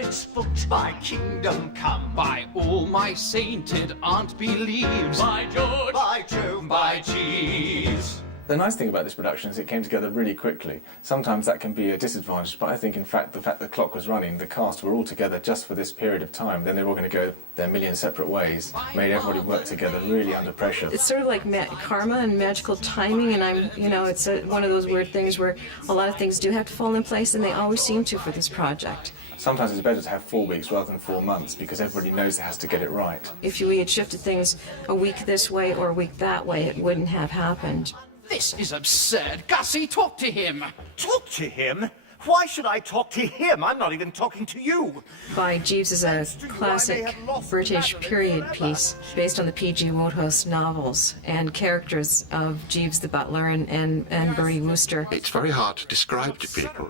rabbit's foot. By kingdom come. By all my sainted aunt believes. By George. By Jove. By Jeeves. The nice thing about this production is it came together really quickly. Sometimes that can be a disadvantage, but I think, in fact, the fact the clock was running, the cast were all together just for this period of time, then they were all going to go their million separate ways, made everybody work together really under pressure. It's sort of like karma and magical timing, and it's one of those weird things where a lot of things do have to fall in place, and they always seem to for this project. Sometimes it's better to have 4 weeks rather than 4 months, because everybody knows it has to get it right. If we had shifted things a week this way or a week that way, it wouldn't have happened. This is absurd. Gussie, talk to him. Talk to him? Why should I talk to him? I'm not even talking to you. By Jeeves is a classic British period piece based on the P.G. Wodehouse novels and characters of Jeeves the butler and Bertie Wooster. It's very hard to describe to people,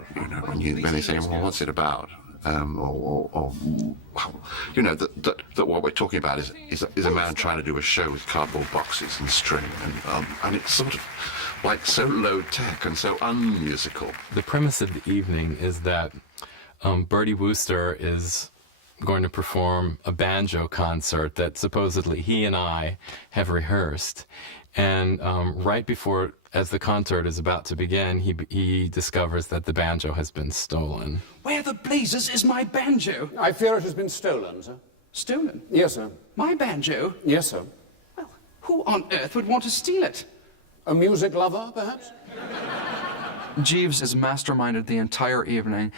when they say, well, what's it about? That what we're talking about is a man trying to do a show with cardboard boxes and string, and it's sort of like so low tech and so unmusical. The premise of the evening is that Bertie Wooster is going to perform a banjo concert that supposedly he and I have rehearsed, and right before, as the concert is about to begin, he discovers that the banjo has been stolen. Where the blazes is my banjo? I fear it has been stolen, sir. Stolen? Yes, sir. My banjo? Yes, sir. Well, who on earth would want to steal it? A music lover, perhaps? Jeeves has masterminded the entire evening.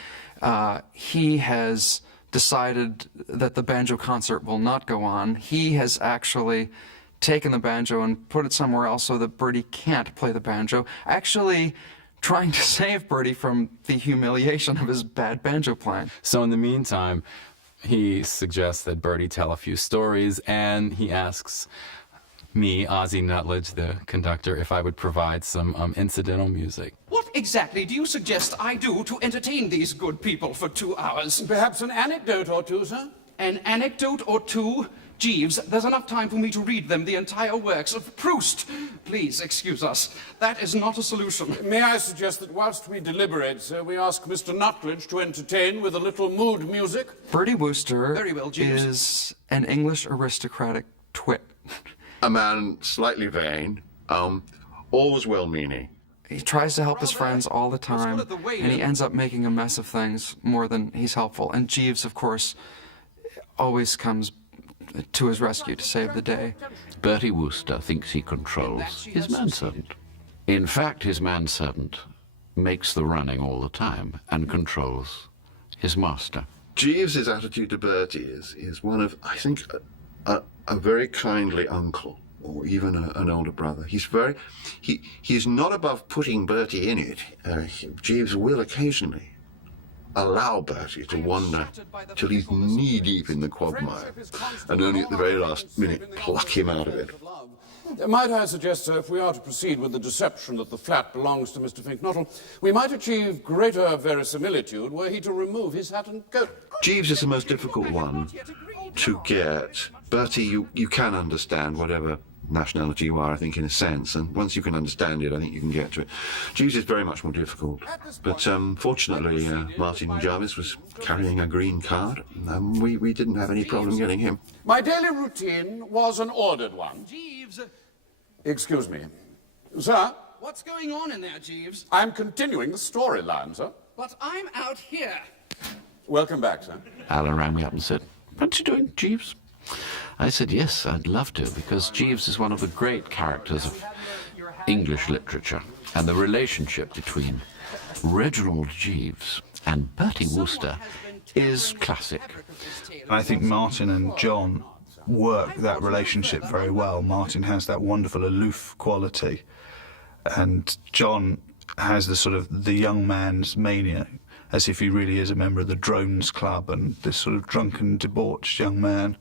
He has decided that the banjo concert will not go on. He has actually taken the banjo and put it somewhere else so that Bertie can't play the banjo, actually trying to save Bertie from the humiliation of his bad banjo playing. So in the meantime, he suggests that Bertie tell a few stories, and he asks me, Ozzie Nutledge, the conductor, if I would provide some incidental music. What exactly do you suggest I do to entertain these good people for 2 hours? Perhaps an anecdote or two, sir? An anecdote or two? Jeeves, there's enough time for me to read them the entire works of Proust. Please excuse us. That is not a solution. May I suggest that whilst we deliberate, sir, we ask Mr. Nutledge to entertain with a little mood music? Bertie Wooster Very well, Jeeves. is an English aristocratic twit. A man slightly vain, always well-meaning. He tries to help his friends all the time, and he ends up making a mess of things more than he's helpful. And Jeeves, of course, always comes to his rescue to save the day. Bertie Wooster thinks he controls his manservant. In fact, his manservant makes the running all the time and controls his master. Jeeves's attitude to Bertie is one of, I think, a very kindly uncle, or even an older brother. He's not above putting Bertie in it. Jeeves will occasionally allow Bertie to wander till he's knee-deep in the quagmire, and only at the very last minute pluck him out of it. Might I suggest, sir, if we are to proceed with the deception that the flat belongs to Mr. Finknottle, we might achieve greater verisimilitude were he to remove his hat and coat. Jeeves is the most difficult one to get. Bertie, you can understand whatever nationality you are, I think, in a sense, and once you can understand it, I think you can get to it. Jeeves is very much more difficult, but fortunately Martin Jarvis was carrying a green card, and we didn't have any problem getting him. My daily routine was an ordered one. Jeeves! Excuse me. Sir? What's going on in there, Jeeves? I'm continuing the storyline, sir. But I'm out here. Welcome back, sir. Alan rang me up and said, "Aren't you doing Jeeves?" I said, yes, I'd love to, because Jeeves is one of the great characters of English literature, and the relationship between Reginald Jeeves and Bertie Wooster is classic. I think Martin and John work that relationship very well. Martin has that wonderful aloof quality, and John has the sort of the young man's mania, as if he really is a member of the Drones Club and this sort of drunken, debauched young man.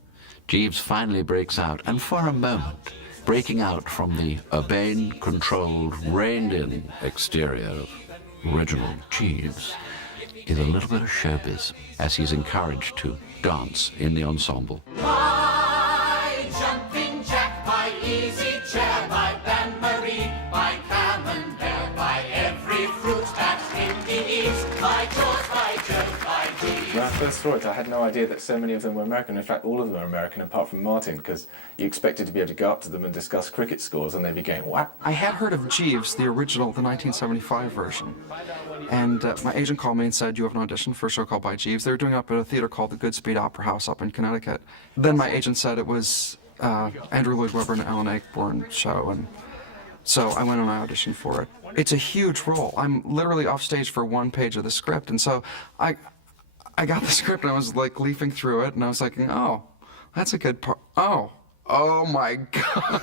Jeeves finally breaks out, and for a moment, breaking out from the urbane, controlled, reined-in exterior of Reginald Jeeves is a little bit of showbiz, as he's encouraged to dance in the ensemble. My jumping jack, my easy chair, my bain-marie, my camembert, by every fruit that's in the east, by George, by Jove, by Jeeves. first saw it, I had no idea that so many of them were American. In fact, all of them are American apart from Martin, because you expected to be able to go up to them and discuss cricket scores and they'd be going, what? I had heard of Jeeves, the original, the 1975 version. And my agent called me and said, you have an audition for a show called By Jeeves. They were doing it up at a theater called the Goodspeed Opera House up in Connecticut. Then my agent said it was Andrew Lloyd Webber and Alan Ayckbourn show, and so I went and I auditioned for it. It's a huge role. I'm literally off stage for one page of the script, and so I got the script and I was like leafing through it, and I was like, oh, that's a good part. Oh my God.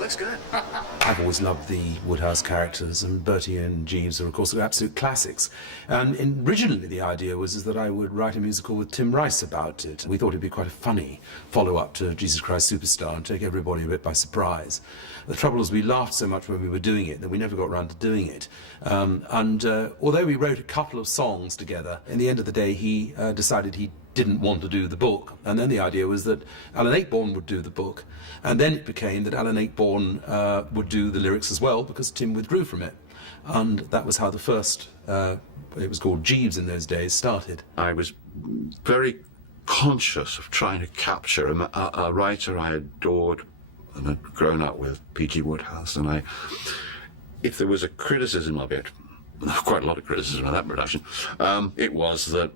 Looks good. I've always loved the Woodhouse characters, and Bertie and Jeeves are, of course, absolute classics. And originally the idea was that I would write a musical with Tim Rice about it. We thought it'd be quite a funny follow-up to Jesus Christ Superstar and take everybody a bit by surprise. The trouble is we laughed so much when we were doing it that we never got around to doing it. Although we wrote a couple of songs together, in the end of the day he decided he didn't want to do the book, and then the idea was that Alan Ayckbourn would do the book, and then it became that Alan Ayckbourn would do the lyrics as well because Tim withdrew from it, and that was how the first, it was called Jeeves in those days, started. I was very conscious of trying to capture a writer I adored and had grown up with, P.G. Woodhouse, and if there was a criticism of it, quite a lot of criticism of that production, it was that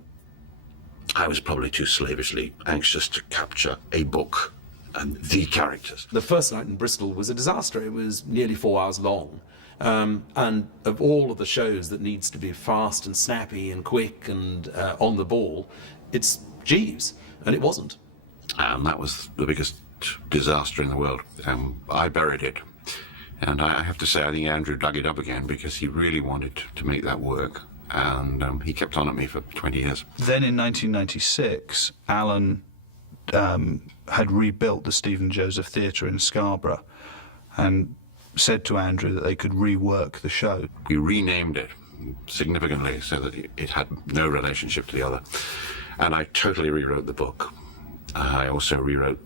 I was probably too slavishly anxious to capture a book and the characters. The first night in Bristol was a disaster. It was nearly 4 hours long. And of all of the shows that needs to be fast and snappy and quick and on the ball, it's Jeeves, and it wasn't. That was the biggest disaster in the world. I buried it. And I have to say, I think Andrew dug it up again because he really wanted to make that work. And he kept on at me for 20 years. Then in 1996, Alan had rebuilt the Stephen Joseph Theatre in Scarborough and said to Andrew that they could rework the show. We renamed it significantly so that it had no relationship to the other. And I totally rewrote the book. I also rewrote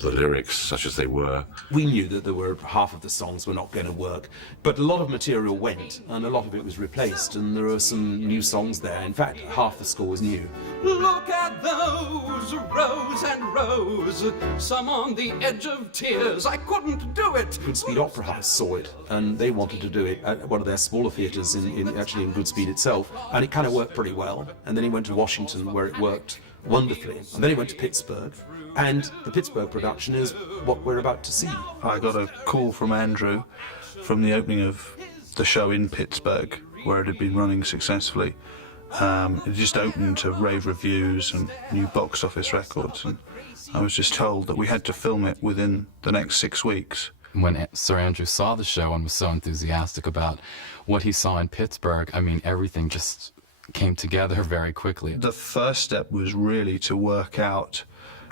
the lyrics such as they were. We knew that there were half of the songs were not going to work, but a lot of material went and a lot of it was replaced, and there are some new songs there. In fact, half the score was new. Look at those rows and rows, some on the edge of tears. I couldn't do it. Goodspeed Opera House saw it, and they wanted to do it at one of their smaller theatres actually in Goodspeed itself, and it kind of worked pretty well. And then he went to Washington, where it worked wonderfully, and then he went to Pittsburgh, and the Pittsburgh production is what we're about to see. I got a call from Andrew from the opening of the show in Pittsburgh, where it had been running successfully. It just opened to rave reviews and new box office records, and I was just told that we had to film it within the next 6 weeks. When Sir Andrew saw the show and was so enthusiastic about what he saw in Pittsburgh, I mean, everything just came together very quickly. The first step was really to work out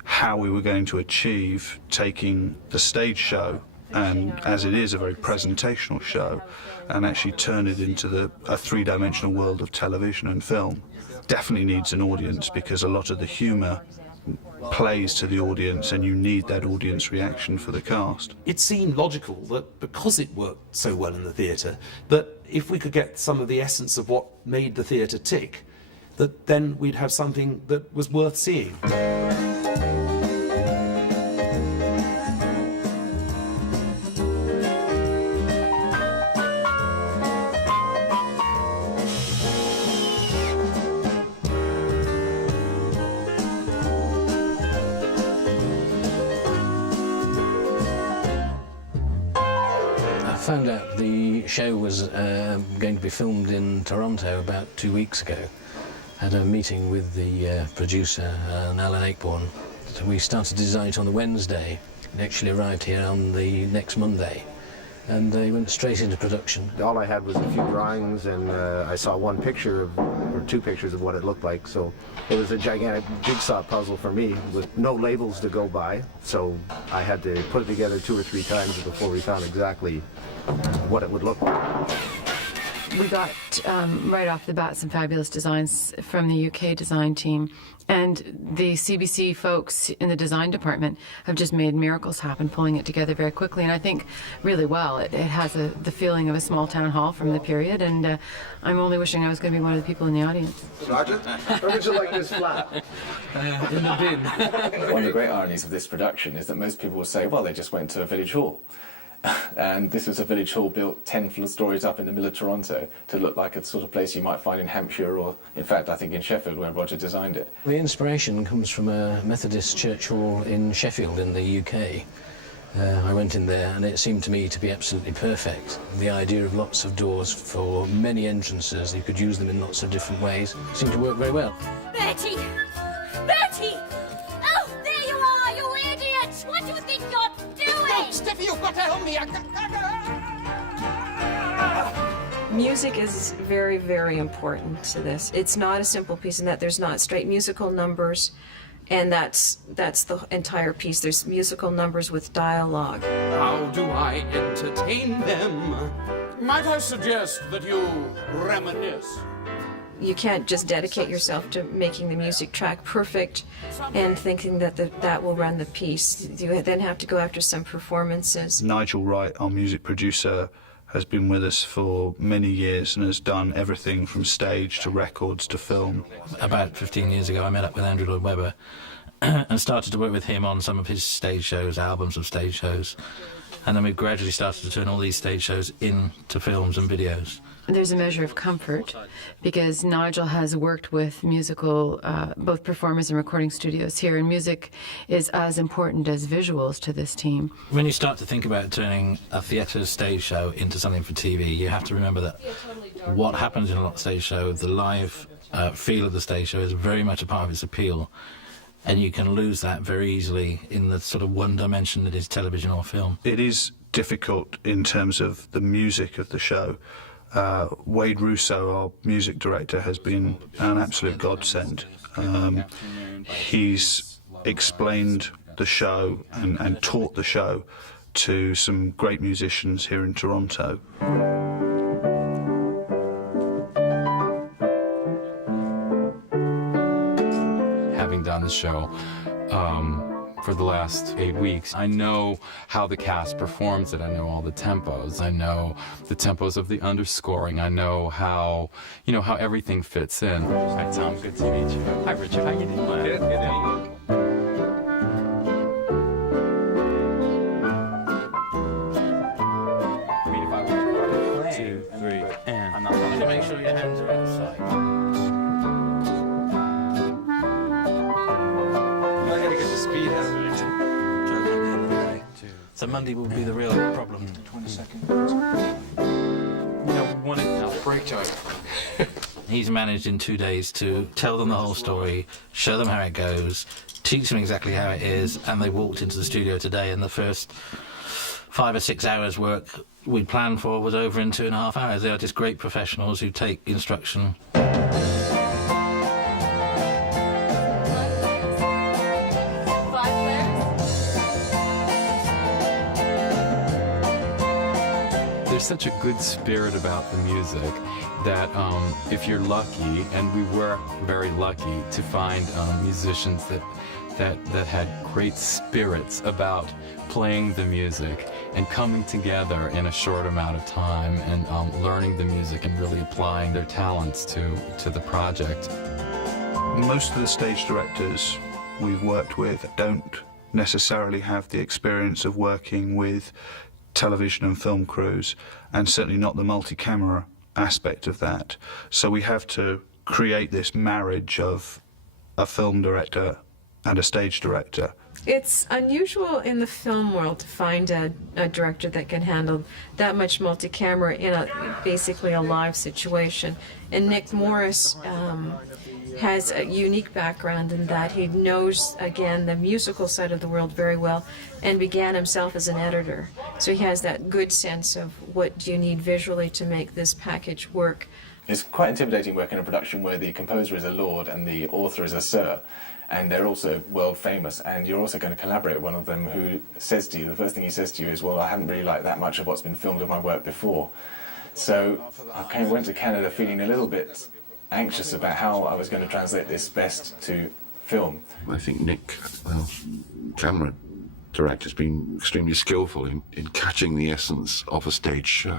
how we were going to achieve taking the stage show, and as it is a very presentational show, and actually turn it into a three-dimensional world of television and film. Definitely needs an audience, because a lot of the humour plays to the audience, and you need that audience reaction for the cast. It seemed logical that because it worked so well in the theatre, that if we could get some of the essence of what made the theatre tick, that then we'd have something that was worth seeing. I found out the show was going to be filmed in Toronto about 2 weeks ago. Had a meeting with the producer, Alan Ayckbourn. So we started to design it on the Wednesday. It actually arrived here on the next Monday. And they went straight into production. All I had was a few drawings, and I saw one picture or two pictures of what it looked like. So it was a gigantic jigsaw puzzle for me with no labels to go by. So I had to put it together 2 or 3 times before we found exactly what it would look like. We got, right off the bat, some fabulous designs from the UK design team. And the CBC folks in the design department have just made miracles happen, pulling it together very quickly, and I think really well. It has the feeling of a small town hall from the period, and I'm only wishing I was going to be one of the people in the audience. Roger, how would you like this flat? In the bin. One of the great ironies of this production is that most people will say, well, they just went to a village hall. And this was a village hall built 10 stories up in the middle of Toronto to look like a sort of place you might find in Hampshire or, in fact, I think in Sheffield where Roger designed it. The inspiration comes from a Methodist church hall in Sheffield in the UK. I went in there and it seemed to me to be absolutely perfect. The idea of lots of doors for many entrances, you could use them in lots of different ways, seemed to work very well. Bertie! Bertie! Oh, there you are, you idiot! What do you think you're doing? Oh, Steffi, you've got to help me! Music is very, very important to this. It's not a simple piece in that there's not straight musical numbers, and that's the entire piece. There's musical numbers with dialogue. How do I entertain them? Might I suggest that you reminisce? You can't just dedicate yourself to making the music track perfect and thinking that that will run the piece. You then have to go after some performances. Nigel Wright, our music producer, has been with us for many years and has done everything from stage to records to film. About 15 years ago, I met up with Andrew Lloyd Webber and started to work with him on some of his stage shows, albums of stage shows. And then we gradually started to turn all these stage shows into films and videos. There's a measure of comfort because Nigel has worked with musical, both performers and recording studios here, and music is as important as visuals to this team. When you start to think about turning a theatre stage show into something for TV, you have to remember that what happens in a stage show, the live feel of the stage show is very much a part of its appeal, and you can lose that very easily in the sort of one dimension that is television or film. It is difficult in terms of the music of the show. Wade Russo, our music director, has been an absolute godsend. He's explained the show and taught the show to some great musicians here in Toronto. Having done the show for the last 8 weeks, I know how the cast performs it. I know all the tempos. I know the tempos of the underscoring. I know how, how everything fits in. Hi, Tom. Good to meet you. Hi, Richard. How you doing? Good. Make sure your hands are inside. I gotta get the speed out of it. At the end of the day. So Monday will be the real problem. 20 seconds. Break time. He's managed in 2 days to tell them the whole story, show them how it goes, teach them exactly how it is, and they walked into the studio today, and the first 5 or 6 hours work we planned for was over in 2.5 hours. They are just great professionals who take instruction. There's such a good spirit about the music that if you're lucky, and we were very lucky to find musicians that had great spirits about playing the music and coming together in a short amount of time and learning the music and really applying their talents to the project. Most of the stage directors we've worked with don't necessarily have the experience of working with television and film crews, and certainly not the multi-camera aspect of that. So we have to create this marriage of a film director and a stage director. It's unusual in the film world to find a director that can handle that much multi-camera in basically a live situation. And Nick Morris has a unique background in that he knows, again, the musical side of the world very well and began himself as an editor. So he has that good sense of what do you need visually to make this package work. It's quite intimidating working in a production where the composer is a lord and the author is a sir, and they're also world famous, and you're also going to collaborate with one of them who says to you, the first thing he says to you is, well, I haven't really liked that much of what's been filmed of my work before. So I went to Canada feeling a little bit anxious about how I was going to translate this best to film. I think Nick, camera director, has been extremely skillful in catching the essence of a stage show.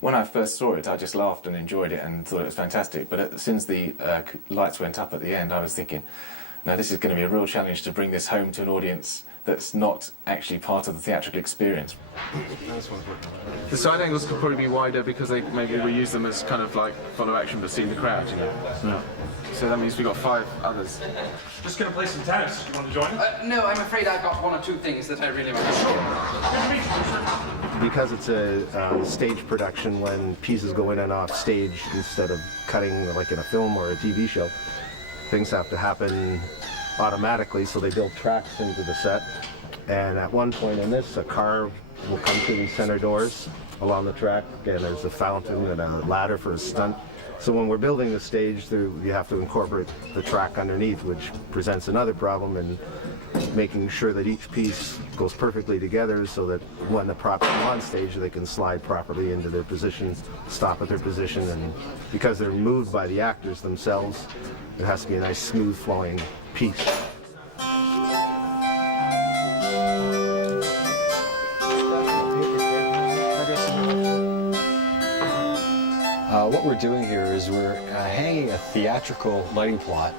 When I first saw it, I just laughed and enjoyed it and thought it was fantastic. But since the lights went up at the end, I was thinking, now this is going to be a real challenge to bring this home to an audience that's not actually part of the theatrical experience. The side angles could probably be wider because they maybe reuse them as kind of like follow action but seeing the crowd, you know. Yeah. So that means we've got 5 others. Just gonna play some tennis. You want to join? No, I'm afraid I've got 1 or 2 things that I really want to show. Because it's a stage production, when pieces go in and off stage instead of cutting like in a film or a TV show, things have to happen automatically, so they build tracks into the set. And at one point in this, a car will come through these center doors along the track, and there's a fountain and a ladder for a stunt. So when we're building the stage, you have to incorporate the track underneath, which presents another problem in making sure that each piece goes perfectly together so that when the props come on stage, they can slide properly into their position, stop at their position, and because they're moved by the actors themselves, it has to be a nice, smooth flowing piece. What we're doing here is we're hanging a theatrical lighting plot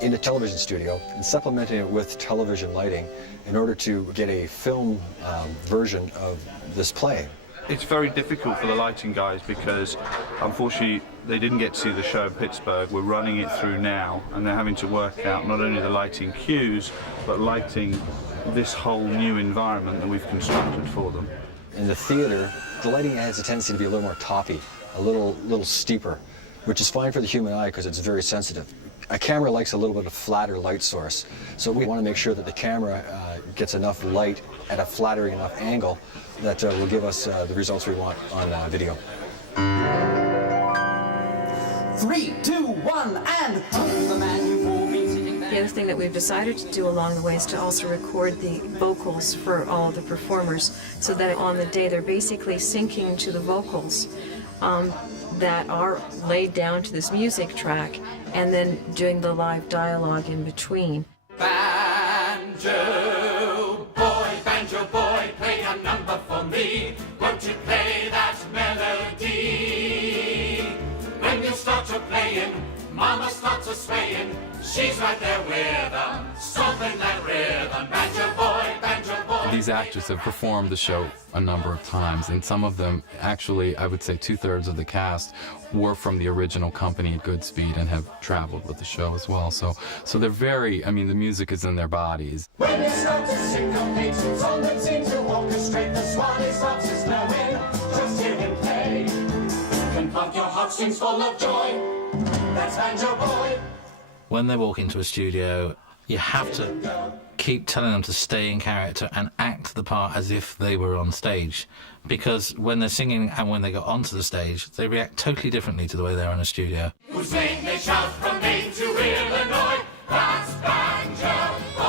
in a television studio and supplementing it with television lighting in order to get a film version of this play. It's very difficult for the lighting guys because unfortunately they didn't get to see the show in Pittsburgh. We're running it through now and they're having to work out not only the lighting cues but lighting this whole new environment that we've constructed for them. In the theater, the lighting has a tendency to be a little more toppy, a little steeper, which is fine for the human eye because it's very sensitive. A camera likes a little bit of flatter light source, so we want to make sure that the camera gets enough light at a flattering enough angle that will give us the results we want on video. 3, 2, 1, and who's the man you've all been sitting there? The other thing that we've decided to do along the way is to also record the vocals for all of the performers, so that on the day they're basically syncing to the vocals that are laid down to this music track, and then doing the live dialogue in between. Banjo boy, play a number for me. Won't you play that melody? When you start to playing, Mama starts a swaying. She's right there with them, stomping that rhythm. Banjo boy, banjo boy. These actors have performed the show a number of times, and some of them, actually, I would say 2/3 of the cast were from the original company at Goodspeed and have traveled with the show as well. So they're very, I mean, the music is in their bodies. When you start to syncopate, song that seems to orchestrate, the Swanee stops his blowing. Just hear him play. You can pump your heartstrings full of joy. That's Banjo Boy. When they walk into a studio, you have to keep telling them to stay in character and act the part as if they were on stage. Because when they're singing and when they go onto the stage, they react totally differently to the way they are in a studio. Whose name they shout from Maine to Illinois. That's Banjo Boy.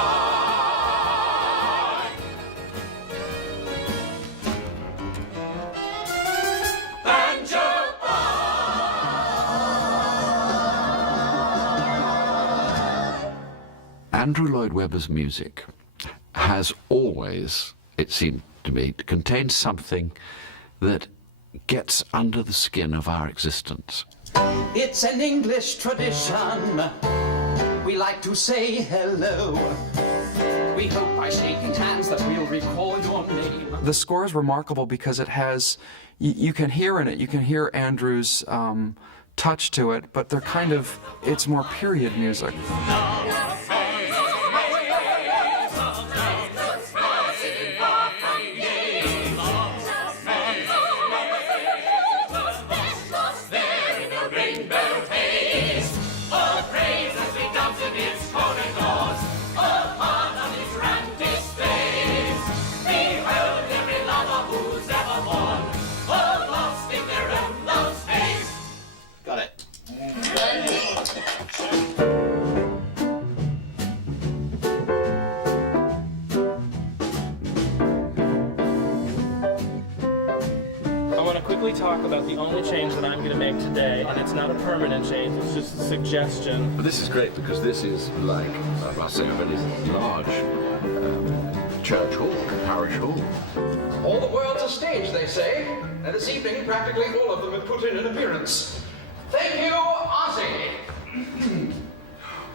Banjo Andrew Lloyd Webber's music has always, it seemed to me, contained something that gets under the skin of our existence. It's an English tradition. We like to say hello. We hope by shaking hands that we'll recall your name. The score is remarkable because it has, you can hear in it, you can hear Andrew's touch to it, but they're kind of, it's more period music. about the only change that I'm going to make today, and it's not a permanent change, it's just a suggestion. But this is great because this is like, I must say, a very large church hall, parish hall. All the world's a stage, they say, and this evening practically all of them have put in an appearance. Thank you, Ozzy.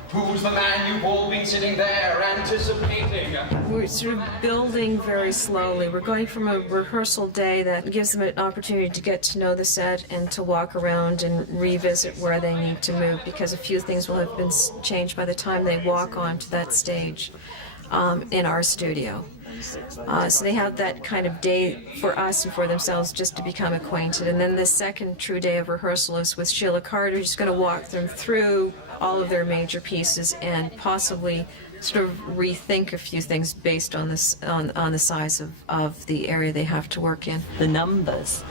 Who's the man you've all been sitting there anticipating? We're sort of building very slowly. We're going from a rehearsal day that gives them an opportunity to get to know the set and to walk around and revisit where they need to move, because a few things will have been changed by the time they walk onto that stage in our studio. So they have that kind of day for us and for themselves just to become acquainted. And then the second true day of rehearsal is with Sheila Carter, who's going to walk them through all of their major pieces and possibly sort of rethink a few things based on this on the size of the area they have to work in. The numbers,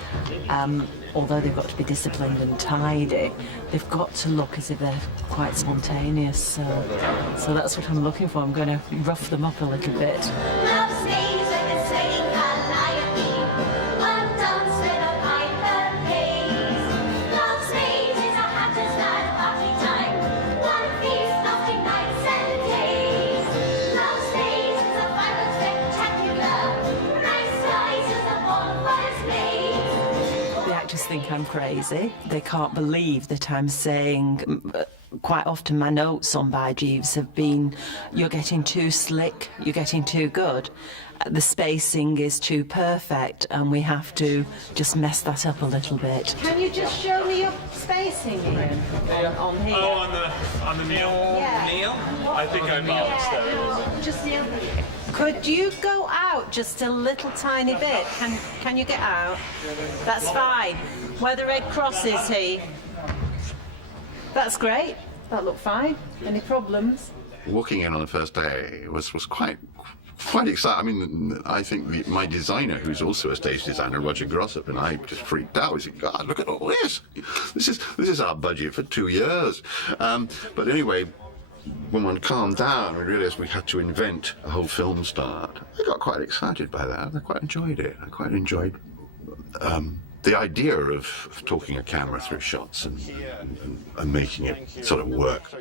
although they've got to be disciplined and tidy, they've got to look as if they're quite spontaneous. So that's what I'm looking for. I'm going to rough them up a little bit. Think I'm crazy. They can't believe that I'm saying, quite often my notes on By Jeeves have been, you're getting too slick, you're getting too good, the spacing is too perfect, and we have to just mess that up a little bit. Can you just show me your spacing on here? Oh, on the meal? Yeah. Meal? I think I balanced that a little bit. Just the other. Could you go out just a little tiny bit? Can you get out? That's fine. Where the red cross is, That's great. That looked fine. Any problems? Walking in on the first day was quite exciting. I mean, I think my designer, who's also a stage designer, Roger Grossop, and I just freaked out. We said, God, look at all this. This is our budget for 2 years. But anyway, when one calmed down, we realized we had to invent a whole film start. I got quite excited by that. I quite enjoyed it. I quite enjoyed the idea of talking a camera through shots and making it sort of work.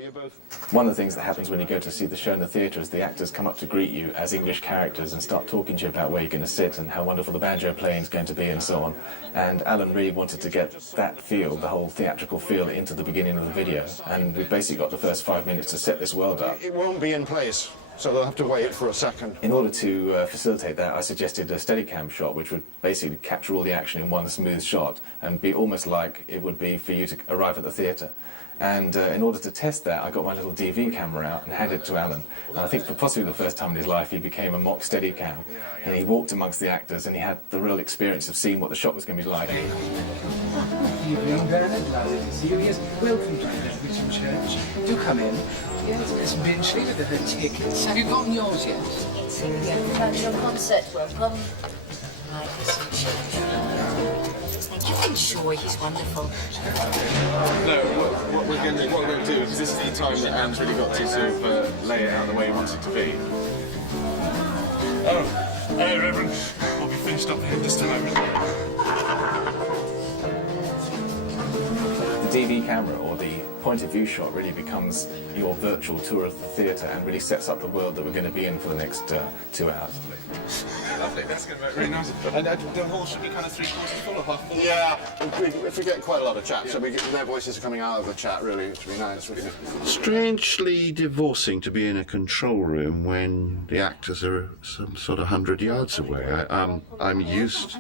One of the things that happens when you go to see the show in the theatre is the actors come up to greet you as English characters and start talking to you about where you're going to sit and how wonderful the banjo playing is going to be and so on. And Alan really wanted to get that feel, the whole theatrical feel, into the beginning of the video. And we basically got the first 5 minutes to set this world up. It won't be in place, so they'll have to wait for a second. In order to facilitate that, I suggested a Steadicam shot, which would basically capture all the action in one smooth shot and be almost like it would be for you to arrive at the theatre. And in order to test that, I got my little DV camera out and handed it to Alan. And I think for possibly the first time in his life, he became a mock Steadicam. And he walked amongst the actors and he had the real experience of seeing what the shot was going to be like. Evening, Bernard. Lovely to see you. Yes, welcome to Witcham Church. Do come in. Yes, Miss Binchley with her tickets. Have you gotten yours yet? It's your concert. Welcome. You can enjoy. He's wonderful. No, what we're going to do is this is the time that Anne's really got to sort of lay it out the way he wants it to be. Oh, hello, Reverend. We'll be finished up here in just a moment. The DV camera, or the point of view shot, really becomes your virtual tour of the theatre and really sets up the world that we're going to be in for the next 2 hours. Lovely, that's going to be very nice. And the hall should be kind of 3/4 full or half full? Yeah, if we get quite a lot of chat, so their voices are coming out of the chat, really, it should be nice, really good. Strangely divorcing to be in a control room when the actors are some sort of 100 yards away. I'm used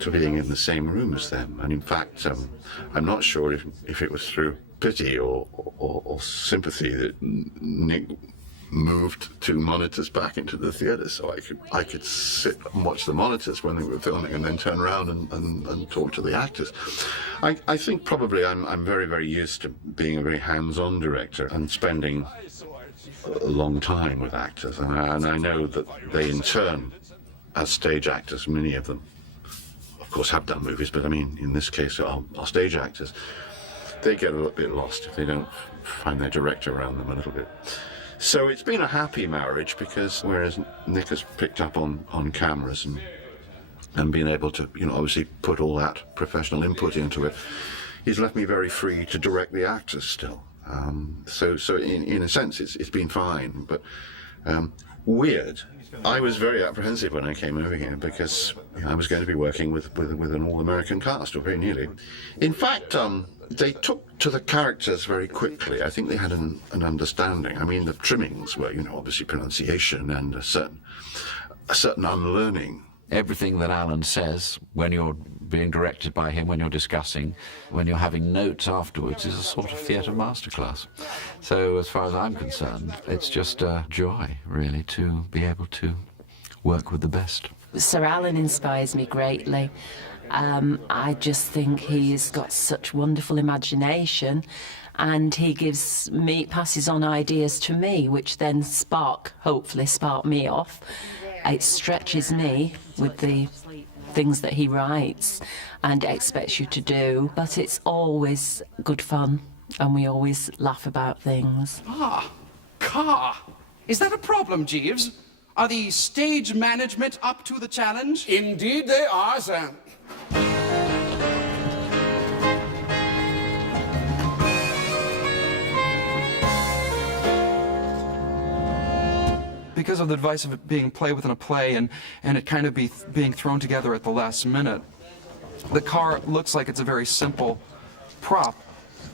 to being in the same room as them, and in fact, I'm not sure if it was through pity or sympathy that Nick moved 2 monitors back into the theatre so I could sit and watch the monitors when they were filming and then turn around and talk to the actors. I think probably I'm very, very used to being a very hands-on director and spending a long time with actors, and I know that they in turn, as stage actors, many of them of course have done movies, but I mean in this case are stage actors, they get a little bit lost if they don't find their director around them a little bit. So it's been a happy marriage, because whereas Nick has picked up on cameras and and being able to, you know, obviously put all that professional input into it, he's left me very free to direct the actors still. So in a sense, it's been fine, but weird. I was very apprehensive when I came over here because I was going to be working with an all-American cast, or very nearly. In fact, they took to the characters very quickly. I think they had an understanding. I mean, the trimmings were, you know, obviously pronunciation and a certain unlearning. Everything that Alan says when you're being directed by him, when you're discussing, when you're having notes afterwards, is a sort of theatre masterclass. So as far as I'm concerned, it's just a joy, really, to be able to work with the best. Sir Alan inspires me greatly. I just think he's got such wonderful imagination, and he passes on ideas to me, which then hopefully spark me off. It stretches me with the things that he writes and expects you to do, but it's always good fun, and we always laugh about things. Car! Is that a problem, Jeeves? Are the stage management up to the challenge? Indeed they are, sir. Because of the device of it being play within a play and it kind of being thrown together at the last minute, the car looks like it's a very simple prop.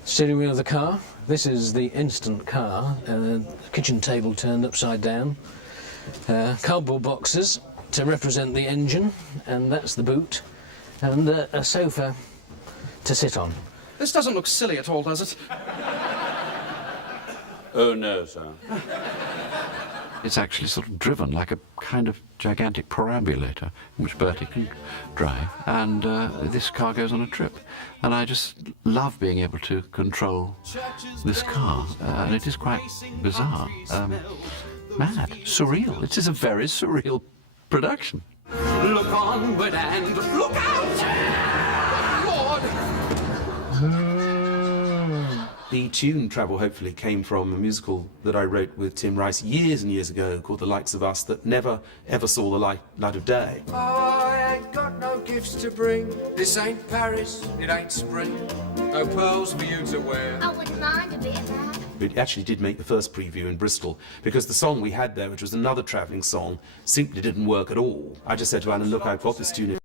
Steering wheel of the car. This is the instant car. Kitchen table turned upside down. Cardboard boxes to represent the engine, and that's the boot. And a sofa to sit on. This doesn't look silly at all, does it? Oh, no, sir. It's actually sort of driven like a kind of gigantic perambulator, which Bertie can drive, and this car goes on a trip. And I just love being able to control this car, and it is quite bizarre, mad, surreal. It is a very surreal production. Look onward and look out! Lord! The tune Travel Hopefully came from a musical that I wrote with Tim Rice years and years ago called The Likes of Us that never ever saw the light of day. I ain't got no gifts to bring. This ain't Paris, it ain't spring. No pearls for you to wear. I wouldn't mind a bit of that. It actually did make the first preview in Bristol because the song we had there, which was another travelling song, simply didn't work at all. I just said to Alan, look, I've got this tune.